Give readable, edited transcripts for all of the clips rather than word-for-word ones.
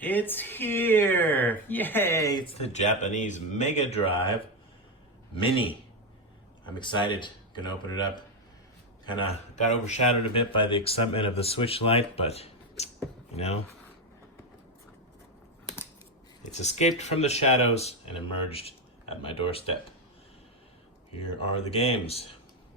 It's here! Yay! It's the Japanese MegaDrive Mini. I'm excited. Gonna open it up. Kinda got overshadowed a bit by the excitement of the Switch Lite, but you know, it's escaped from the shadows and emerged at my doorstep. Here are the games.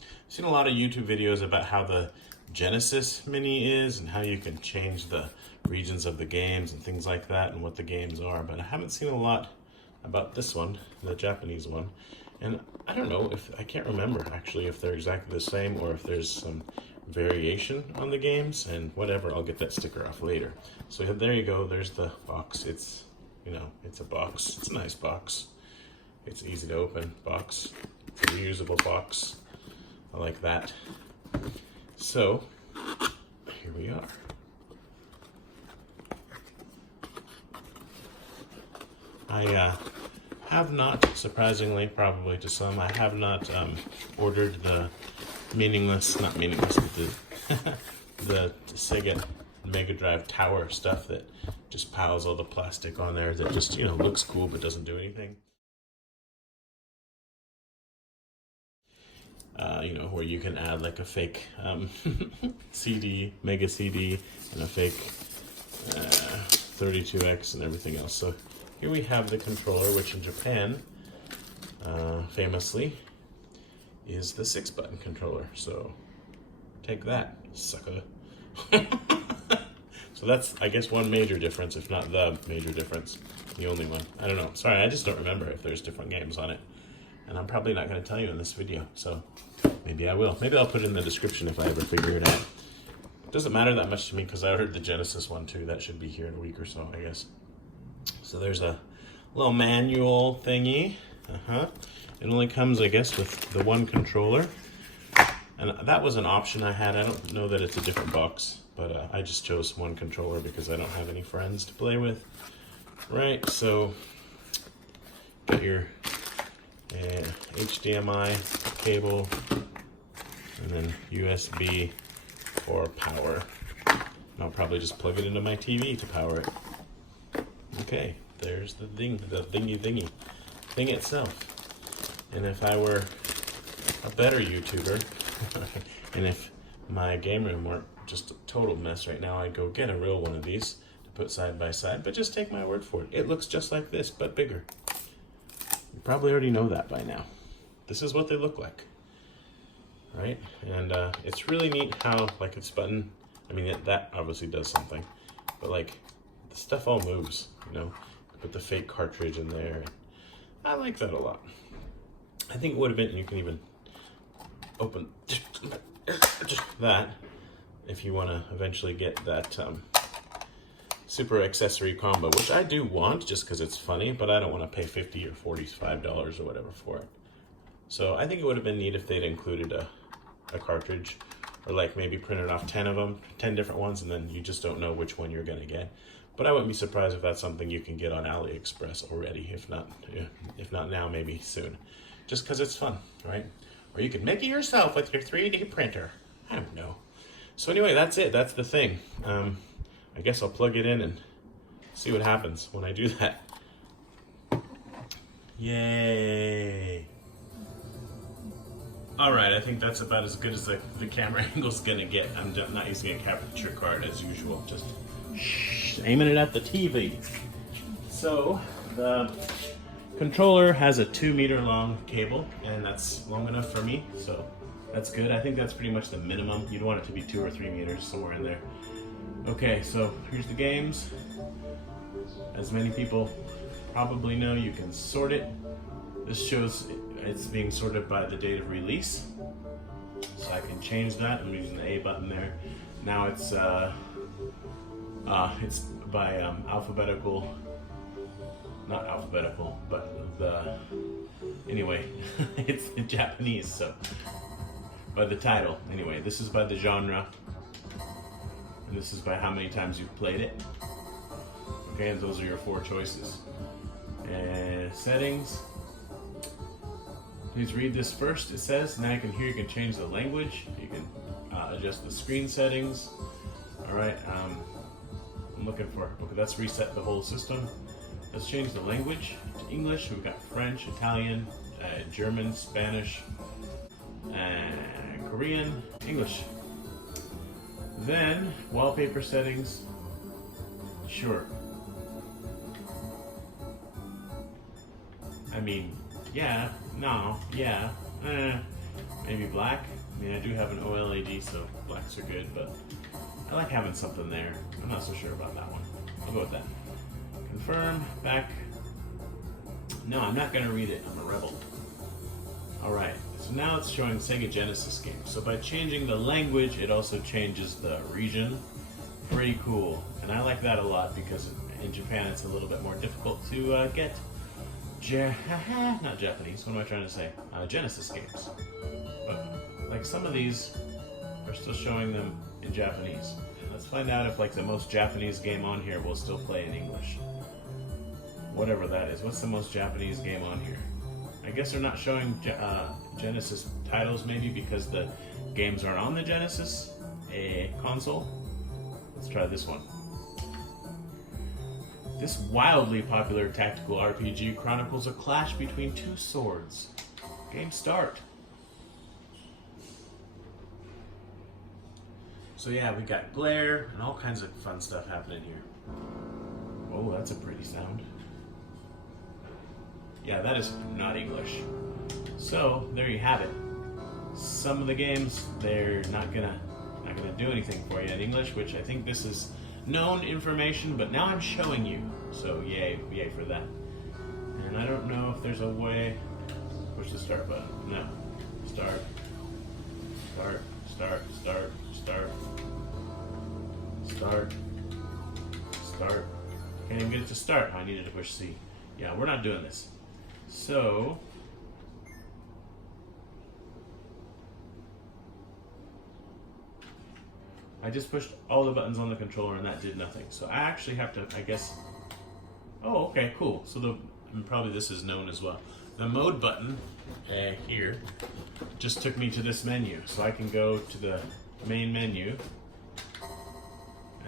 I've seen a lot of YouTube videos about how the Genesis Mini is and how you can change the regions of the games and things like that and what the games are, but I haven't seen a lot about this one, the Japanese one. And I don't know if, I can't remember actually if they're exactly the same or if there's some variation on the games, and whatever, I'll get that sticker off later. So there you go, there's the box. It's, you know, it's a box. It's a nice box. It's easy to open box. It's a reusable box. I like that. So, here we are. I have not, surprisingly, probably to some, I have not ordered the not meaningless, but the Sega MegaDrive tower stuff that just piles all the plastic on there that just, you know, looks cool but doesn't do anything. You know, where you can add like a fake CD, Mega CD, and a fake 32X and everything else. So here we have the controller, which in Japan, famously, is the 6-button controller. So take that, sucker. So that's, I guess, one major difference, if not the major difference. The only one. I don't know. Sorry, I just don't remember if there's different games on it. And I'm probably not going to tell you in this video, so maybe I will. Maybe I'll put it in the description if I ever figure it out. It doesn't matter that much to me because I ordered the Genesis one too. That should be here in a week or so, I guess. So there's a little manual thingy. It only comes, I guess, with the one controller. And that was an option I had. I don't know that it's a different box, but I just chose one controller because I don't have any friends to play with. Right, so got your HDMI cable, and then USB for power. And I'll probably just plug it into my TV to power it. Okay, there's the thing, the thingy thing itself. And if I were a better YouTuber, and if my game room weren't just a total mess right now, I'd go get a real one of these to put side by side, but just take my word for it. It looks just like this, but bigger. You probably already know that by now. This is what they look like, right? And it's really neat how, like, it's button, I mean, that obviously does something, but like, the stuff all moves, you know? Put the fake cartridge in there. I like that a lot. I think it would have been, you can even open just that if you want to eventually get that super accessory combo, which I do want just because it's funny, but I don't want to pay $50 or $45 or whatever for it. So I think it would have been neat if they'd included a cartridge, or like maybe printed off 10 of them, 10 different ones, and then you just don't know which one you're going to get. But I wouldn't be surprised if that's something you can get on AliExpress already, if not now, maybe soon. Just because it's fun, right? Or you can make it yourself with your 3D printer. I don't know. So anyway, that's it. That's the thing. I guess I'll plug it in and see what happens when I do that. Yay! Alright, I think that's about as good as the camera angle's gonna get. I'm not using a capture card as usual, just aiming it at the TV. So, the controller has a 2-meter long cable, and that's long enough for me, so that's good. I think that's pretty much the minimum. You'd want it to be 2 or 3 meters, somewhere in there. Okay, so here's the games. As many people probably know, you can sort it. This shows it's being sorted by the date of release. So I can change that. I'm using the A button there. Now it's by alphabetical, not alphabetical, but anyway, it's in Japanese, so by the title. Anyway, this is by the genre. And this is by how many times you've played it. Okay, and those are your 4 choices. And settings. Please read this first. It says, now you can change the language. You can adjust the screen settings. All right, I'm looking for. Okay, let's reset the whole system. Let's change the language to English. We've got French, Italian, German, Spanish, Korean, English. Then, wallpaper settings. Sure. I mean, yeah, no, yeah, maybe black. I mean, I do have an OLED, so blacks are good, but I like having something there. I'm not so sure about that one. I'll go with that. Confirm, back. No, I'm not going to read it. I'm a rebel. Alright, so now it's showing Sega Genesis games. So by changing the language, it also changes the region. Pretty cool. And I like that a lot because in Japan it's a little bit more difficult to get not Japanese, what am I trying to say? Genesis games. But like some of these are still showing them in Japanese. Let's find out if like the most Japanese game on here will still play in English. Whatever that is. What's the most Japanese game on here? I guess they're not showing Genesis titles maybe because the games aren't on the Genesis console. Let's try this one. This wildly popular tactical RPG chronicles a clash between two swords. Game start. So yeah, we got glare and all kinds of fun stuff happening here. Oh, that's a pretty sound. Yeah, that is not English. So there you have it. Some of the games they're not gonna do anything for you in English, which I think this is known information, but now I'm showing you. So yay for that. And I don't know if there's a way. Push the start button. No. Start. Can't even get it to start. I needed to push C. Yeah, we're not doing this. So I just pushed all the buttons on the controller and that did nothing. So I actually have to, I guess. Oh, okay, cool. So and probably this is known as well. The mode button here just took me to this menu. So I can go to the main menu.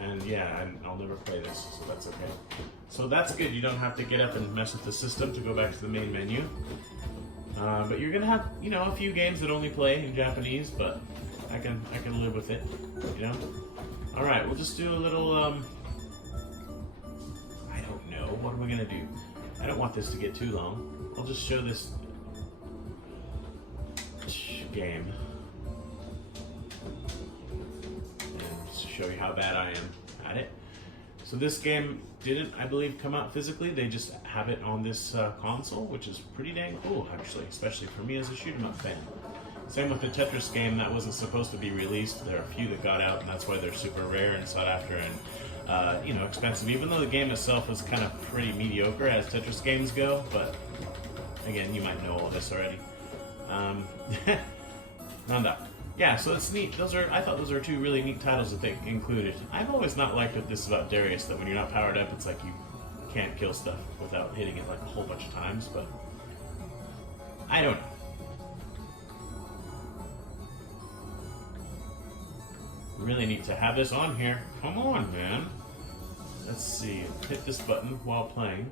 And yeah, I'll never play this, so that's okay. So that's good. You don't have to get up and mess with the system to go back to the main menu. But you're gonna have, a few games that only play in Japanese, but I can live with it, All right, we'll just do a little. I don't know. What are we gonna do? I don't want this to get too long. I'll just show this game. Show you how bad I am at it. So this game didn't, I believe, come out physically. They just have it on this console, which is pretty dang cool, actually, especially for me as a shoot 'em up fan. Same with the Tetris game that wasn't supposed to be released. There are a few that got out, and that's why they're super rare and sought after and expensive. Even though the game itself was kind of pretty mediocre as Tetris games go, but again, you might know all this already. Round up. Yeah, so it's neat. I thought those are two really neat titles that they included. I've always not liked this about Darius, that when you're not powered up, it's like you can't kill stuff without hitting it like a whole bunch of times, but I don't know. Really neat to have this on here. Come on, man. Let's see. Hit this button while playing,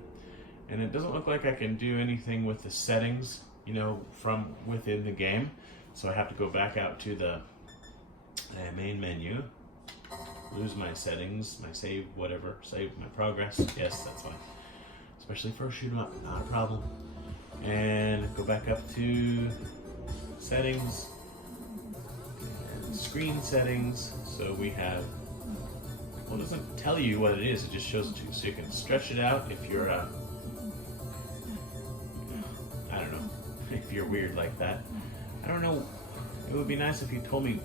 and it doesn't look like I can do anything with the settings, from within the game. So I have to go back out to the main menu, lose my settings, my save, whatever, save my progress. Yes, that's fine. Especially for a shoot 'em up, not a problem. And go back up to settings, and screen settings. So we have, well, it doesn't tell you what it is, it just shows it to you. So you can stretch it out if you're, I don't know, if you're weird like that. I don't know. It would be nice if you told me.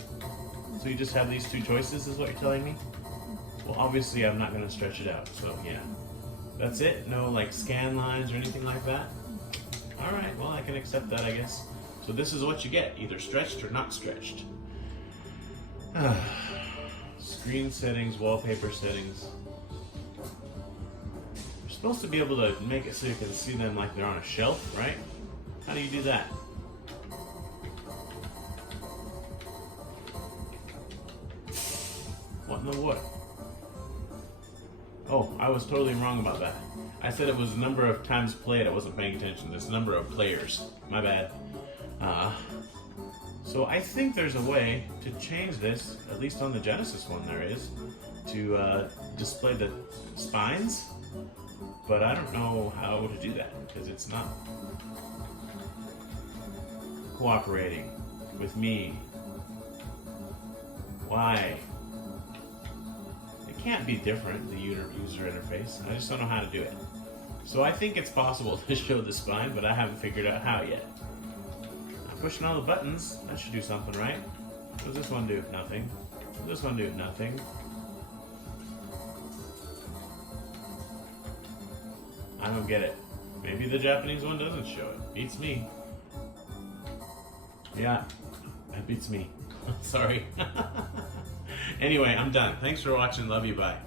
So you just have these two choices, is what you're telling me? Well, obviously I'm not going to stretch it out, so yeah. That's it? No, like, scan lines or anything like that? Alright, well, I can accept that, I guess. So this is what you get, either stretched or not stretched. Screen settings, wallpaper settings. You're supposed to be able to make it so you can see them like they're on a shelf, right? How do you do that? What in the what? Oh, I was totally wrong about that. I said it was the number of times played. I wasn't paying attention. It's the number of players. My bad. So I think there's a way to change this, at least on the Genesis one there is, to display the spines, but I don't know how to do that because it's not cooperating with me. Why? It can't be different, the user interface. I just don't know how to do it. So I think it's possible to show the spine, but I haven't figured out how yet. I'm pushing all the buttons. That should do something, right? What does this one do? Nothing. What does this one do? Nothing. I don't get it. Maybe the Japanese one doesn't show it. Beats me. Yeah, that beats me. Sorry. Anyway, I'm done. Thanks for watching. Love you. Bye.